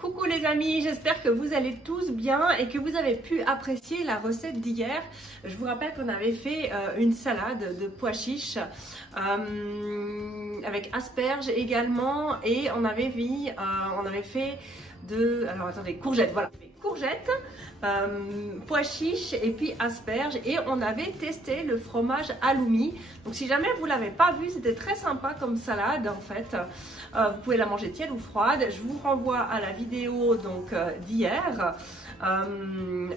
Coucou les amis, j'espère que vous allez tous bien et que vous avez pu apprécier la recette d'hier. Je vous rappelle qu'on avait fait une salade de pois chiches avec asperges également et on avait fait courgettes, voilà. Courgettes, pois chiches et puis asperges, et on avait testé le fromage halloumi. Donc si jamais vous l'avez pas vu, c'était très sympa comme salade en fait. Vous pouvez la manger tiède ou froide. Je vous renvoie à la vidéo donc d'hier.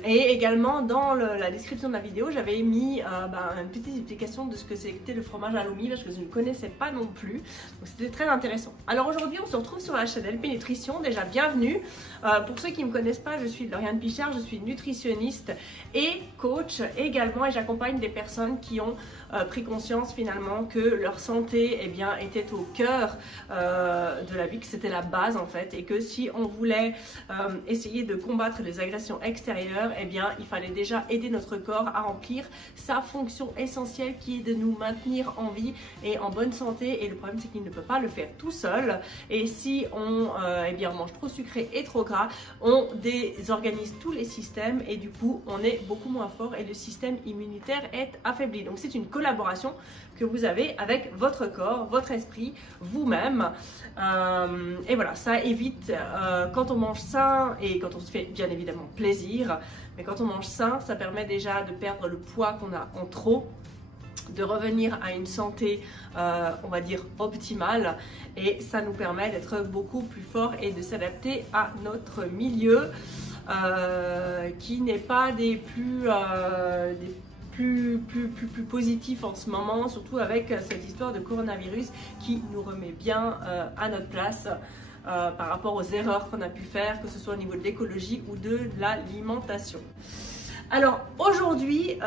Et également dans la description de la vidéo, j'avais mis une petite explication de ce que c'était le fromage halloumi parce que je ne connaissais pas non plus. Donc c'était très intéressant. Alors aujourd'hui, on se retrouve sur la chaîne LP Nutrition. Déjà, bienvenue. Pour ceux qui ne me connaissent pas, je suis Lauriane Pichard, je suis nutritionniste et coach également, et j'accompagne des personnes qui ont pris conscience finalement que leur santé était au cœur de la vie, que c'était la base en fait, et que si on voulait essayer de combattre les agressions extérieures, il fallait déjà aider notre corps à remplir sa fonction essentielle qui est de nous maintenir en vie et en bonne santé. Et le problème, c'est qu'il ne peut pas le faire tout seul, et si on mange trop sucré et trop gras, on désorganise tous les systèmes et du coup on est beaucoup moins fort et le système immunitaire est affaibli. Donc c'est une collaboration que vous avez avec votre corps, votre esprit, vous-même. Et voilà, ça évite quand on mange sain et quand on se fait bien évidemment plaisir, mais quand on mange sain, ça permet déjà de perdre le poids qu'on a en trop, de revenir à une santé, on va dire, optimale, et ça nous permet d'être beaucoup plus fort et de s'adapter à notre milieu qui n'est pas des plus positifs en ce moment, surtout avec cette histoire de coronavirus qui nous remet bien à notre place par rapport aux erreurs qu'on a pu faire, que ce soit au niveau de l'écologie ou de l'alimentation. Alors aujourd'hui,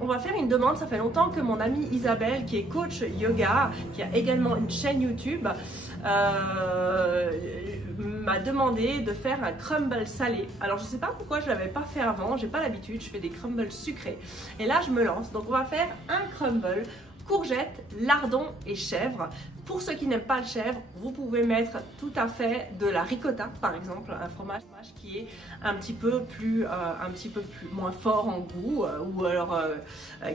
on va faire une demande. Ça fait longtemps que mon amie Isabelle, qui est coach yoga, qui a également une chaîne YouTube, m'a demandé de faire un crumble salé. Alors je ne sais pas pourquoi je ne l'avais pas fait avant, j'ai pas l'habitude, je fais des crumbles sucrés. Et là je me lance, donc on va faire un crumble courgettes, lardons et chèvre. Pour ceux qui n'aiment pas le chèvre, vous pouvez mettre tout à fait de la ricotta, par exemple, un fromage qui est un petit peu plus moins fort en goût, ou alors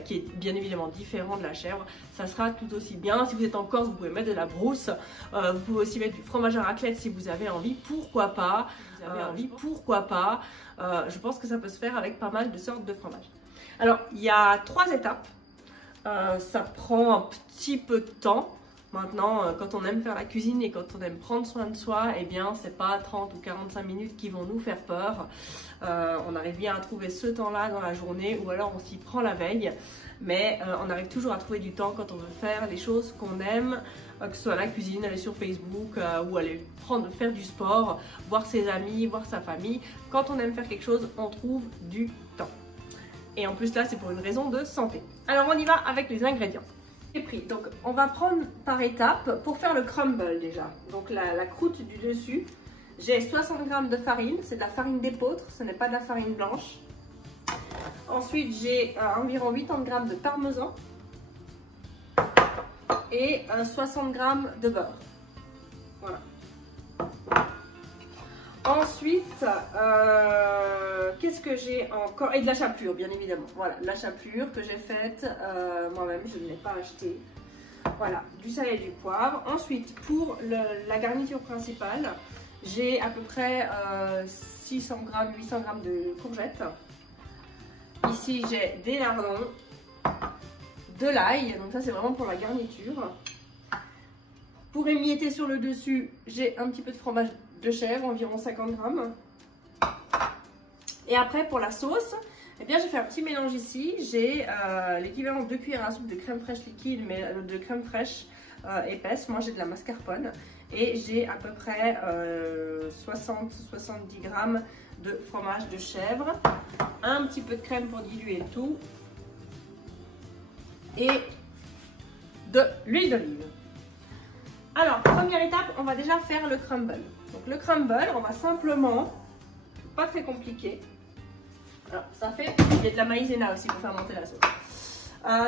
qui est bien évidemment différent de la chèvre. Ça sera tout aussi bien. Si vous êtes en Corse, vous pouvez mettre de la brousse. Vous pouvez aussi mettre du fromage à raclette si vous avez envie. Pourquoi pas? Je pense que ça peut se faire avec pas mal de sortes de fromages. Alors, il y a 3 étapes. Ça prend un petit peu de temps. Maintenant, quand on aime faire la cuisine et quand on aime prendre soin de soi, c'est pas 30 ou 45 minutes qui vont nous faire peur. On arrive bien à trouver ce temps-là dans la journée, ou alors on s'y prend la veille. Mais on arrive toujours à trouver du temps quand on veut faire les choses qu'on aime, que ce soit la cuisine, aller sur Facebook ou aller faire du sport, voir ses amis, voir sa famille. Quand on aime faire quelque chose, on trouve du temps. Et en plus là, c'est pour une raison de santé. Alors on y va avec les ingrédients. J'ai pris, donc on va prendre par étapes pour faire le crumble déjà. Donc la croûte du dessus, j'ai 60 g de farine, c'est de la farine d'épeautre, ce n'est pas de la farine blanche. Ensuite j'ai environ 80 g de parmesan et 60 g de beurre. Voilà. Ensuite, qu'est-ce que j'ai encore? Et de la chapelure, bien évidemment. Voilà, la chapelure que j'ai faite moi-même, je ne l'ai pas achetée. Voilà, du sel et du poivre. Ensuite, pour la garniture principale, j'ai à peu près 600 g, 800 g de courgettes. Ici, j'ai des lardons, de l'ail, donc ça c'est vraiment pour la garniture. Pour émietter sur le dessus, j'ai un petit peu de fromage de chèvre, environ 50 g. Et après pour la sauce, j'ai fait un petit mélange ici. J'ai l'équivalent de 2 cuillères à soupe de crème fraîche liquide, mais de crème fraîche épaisse. Moi j'ai de la mascarpone et j'ai à peu près 60-70 g de fromage de chèvre, un petit peu de crème pour diluer le tout et de l'huile d'olive. Alors, première étape, on va déjà faire le crumble. Donc le crumble, on va simplement, pas très compliqué. Alors ça fait, il y a de la maïzena aussi pour faire monter la sauce.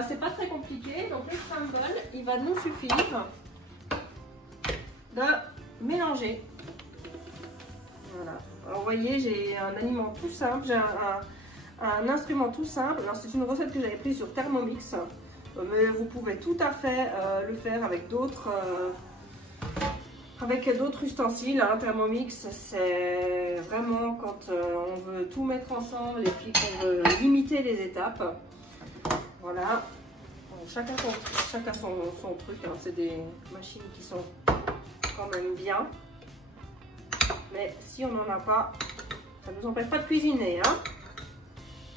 C'est pas très compliqué, donc le crumble, il va nous suffire de mélanger Voilà. Alors vous voyez, j'ai un aliment tout simple, j'ai un instrument tout simple. Alors c'est une recette que j'avais prise sur Thermomix, mais vous pouvez tout à fait le faire avec d'autres ustensiles. Hein. Thermomix, c'est vraiment quand on veut tout mettre ensemble et puis qu'on veut limiter les étapes. Voilà. Bon, chacun son truc. Hein. C'est des machines qui sont quand même bien. Mais si on n'en a pas, ça ne nous empêche pas de cuisiner. Hein.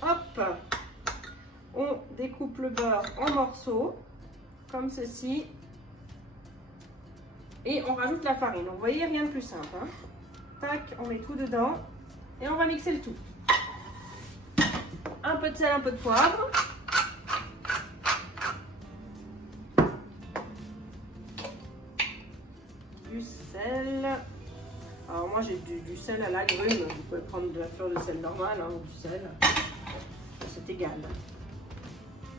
Hop, on découpe le beurre en morceaux, comme ceci. Et on rajoute la farine. Donc, vous voyez, rien de plus simple. Hein. Tac, on met tout dedans. Et on va mixer le tout. Un peu de sel, un peu de poivre. Du sel. Alors moi j'ai du sel à l'agrume, vous pouvez prendre de la fleur de sel normale hein, ou du sel, c'est égal.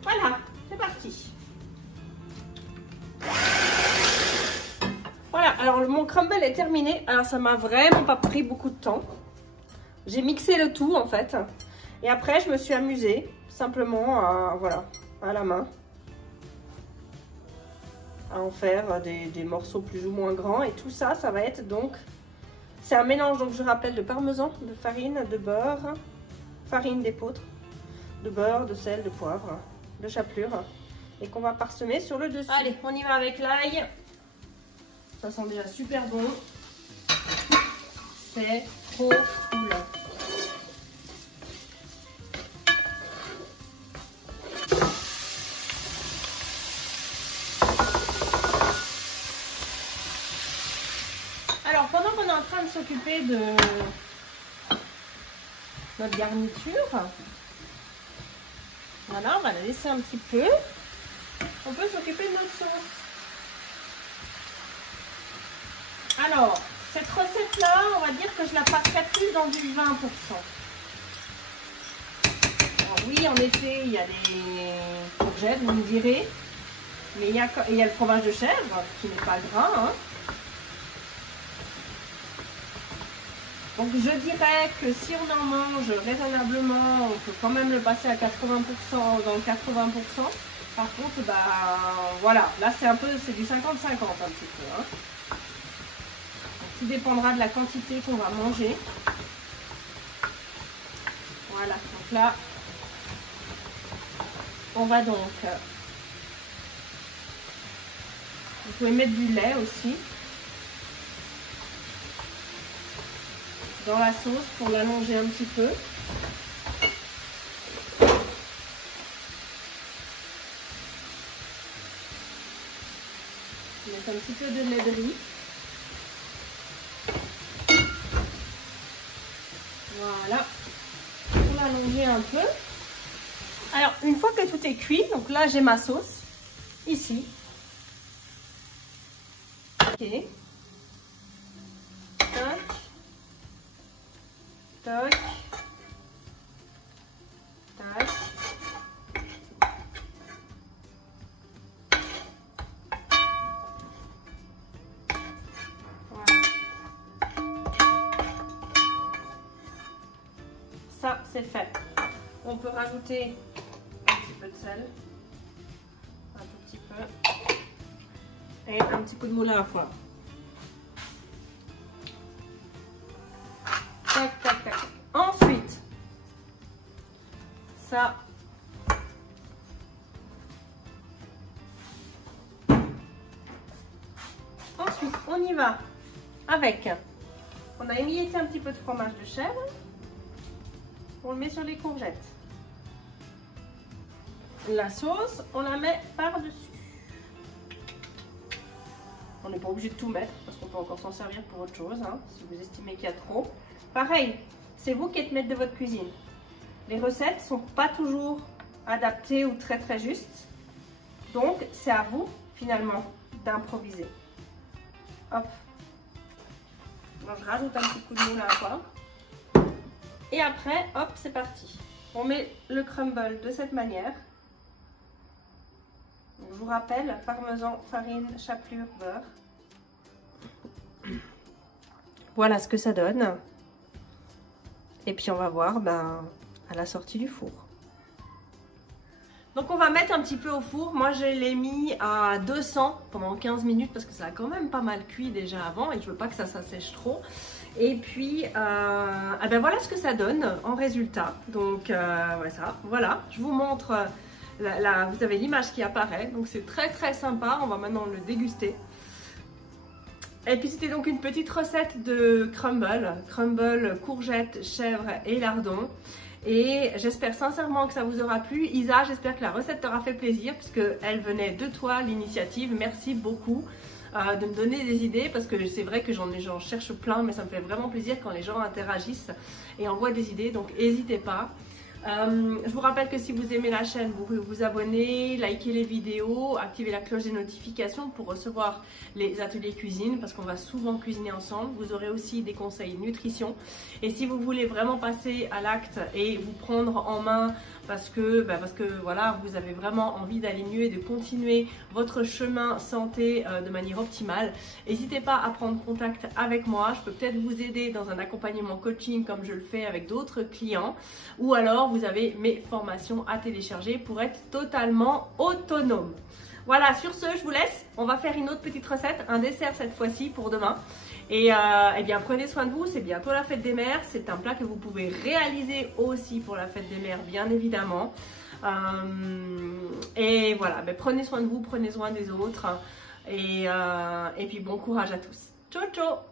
Voilà, c'est parti. Voilà, alors mon crumble est terminé. Alors ça m'a vraiment pas pris beaucoup de temps. J'ai mixé le tout en fait. Et après je me suis amusée simplement à, voilà, à la main. À en faire des morceaux plus ou moins grands. Et tout ça, ça va être donc... C'est un mélange, donc je rappelle, de parmesan, de farine, de beurre, farine d'épeautre, de beurre, de sel, de poivre, de chapelure. Et qu'on va parsemer sur le dessus. Allez, on y va avec l'ail. Ça sent déjà super bon. C'est trop cool. Alors, pendant qu'on est en train de s'occuper de notre garniture, voilà, on va la laisser un petit peu. On peut s'occuper de notre sauce. Alors, cette recette-là, on va dire que je la passerai plus dans du 20%. Alors, oui, en été, il y a des courgettes, vous me direz. Mais il y a le fromage de chèvre, qui n'est pas gras, hein. Donc je dirais que si on en mange raisonnablement, on peut quand même le passer à 80%, dans le 80%. Par contre, bah voilà, là c'est du 50-50 un petit peu. Hein. Donc, tout dépendra de la quantité qu'on va manger. Voilà, donc là, on va donc... Vous pouvez mettre du lait aussi. Dans la sauce pour l'allonger un petit peu. Mettre un petit peu de lait de riz. Voilà. Pour l'allonger un peu. Alors, une fois que tout est cuit, donc là j'ai ma sauce. Ici. Ok. Tac. Tac. Tac. Voilà. Ça, c'est fait. On peut rajouter un petit peu de sel. Un tout petit peu. Et un petit coup de moulin à foire. Tac, tac, tac. Ensuite, ça. Ensuite, on y va avec. On a émietté un petit peu de fromage de chèvre. On le met sur les courgettes. La sauce, on la met par-dessus. On n'est pas obligé de tout mettre parce qu'on peut encore s'en servir pour autre chose, hein, si vous estimez qu'il y a trop. Pareil, c'est vous qui êtes maître de votre cuisine. Les recettes ne sont pas toujours adaptées ou très très justes. Donc, c'est à vous finalement d'improviser. Hop. Donc, je rajoute un petit coup de moulin à foire. Et après, hop, c'est parti. On met le crumble de cette manière. Donc, je vous rappelle, parmesan, farine, chapelure, beurre. Voilà ce que ça donne. Et puis on va voir à la sortie du four. Donc on va mettre un petit peu au four. Moi je l'ai mis à 200 pendant 15 minutes parce que ça a quand même pas mal cuit déjà avant et je veux pas que ça s'assèche trop. Et puis voilà ce que ça donne en résultat. Donc voilà, je vous montre, vous avez l'image qui apparaît. Donc c'est très très sympa, on va maintenant le déguster. Et puis c'était donc une petite recette de crumble, courgettes, chèvre et lardons. Et j'espère sincèrement que ça vous aura plu. Isa, j'espère que la recette t'aura fait plaisir puisqu'elle venait de toi, l'initiative. Merci beaucoup de me donner des idées parce que c'est vrai que j'en cherche plein, mais ça me fait vraiment plaisir quand les gens interagissent et envoient des idées, donc n'hésitez pas. Je vous rappelle que si vous aimez la chaîne, vous pouvez vous abonner, liker les vidéos, activer la cloche des notifications pour recevoir les ateliers cuisine parce qu'on va souvent cuisiner ensemble. Vous aurez aussi des conseils nutrition. Et si vous voulez vraiment passer à l'acte et vous prendre en main parce que voilà, vous avez vraiment envie d'aller mieux et de continuer votre chemin santé de manière optimale, n'hésitez pas à prendre contact avec moi. Je peux peut-être vous aider dans un accompagnement coaching comme je le fais avec d'autres clients, ou alors vous avez mes formations à télécharger pour être totalement autonome. Voilà, sur ce, je vous laisse. On va faire une autre petite recette, un dessert cette fois-ci pour demain. Et eh bien, prenez soin de vous, c'est bientôt la fête des mères. C'est un plat que vous pouvez réaliser aussi pour la fête des mères, bien évidemment. Et voilà, prenez soin de vous, prenez soin des autres. Et puis bon courage à tous. Ciao, ciao!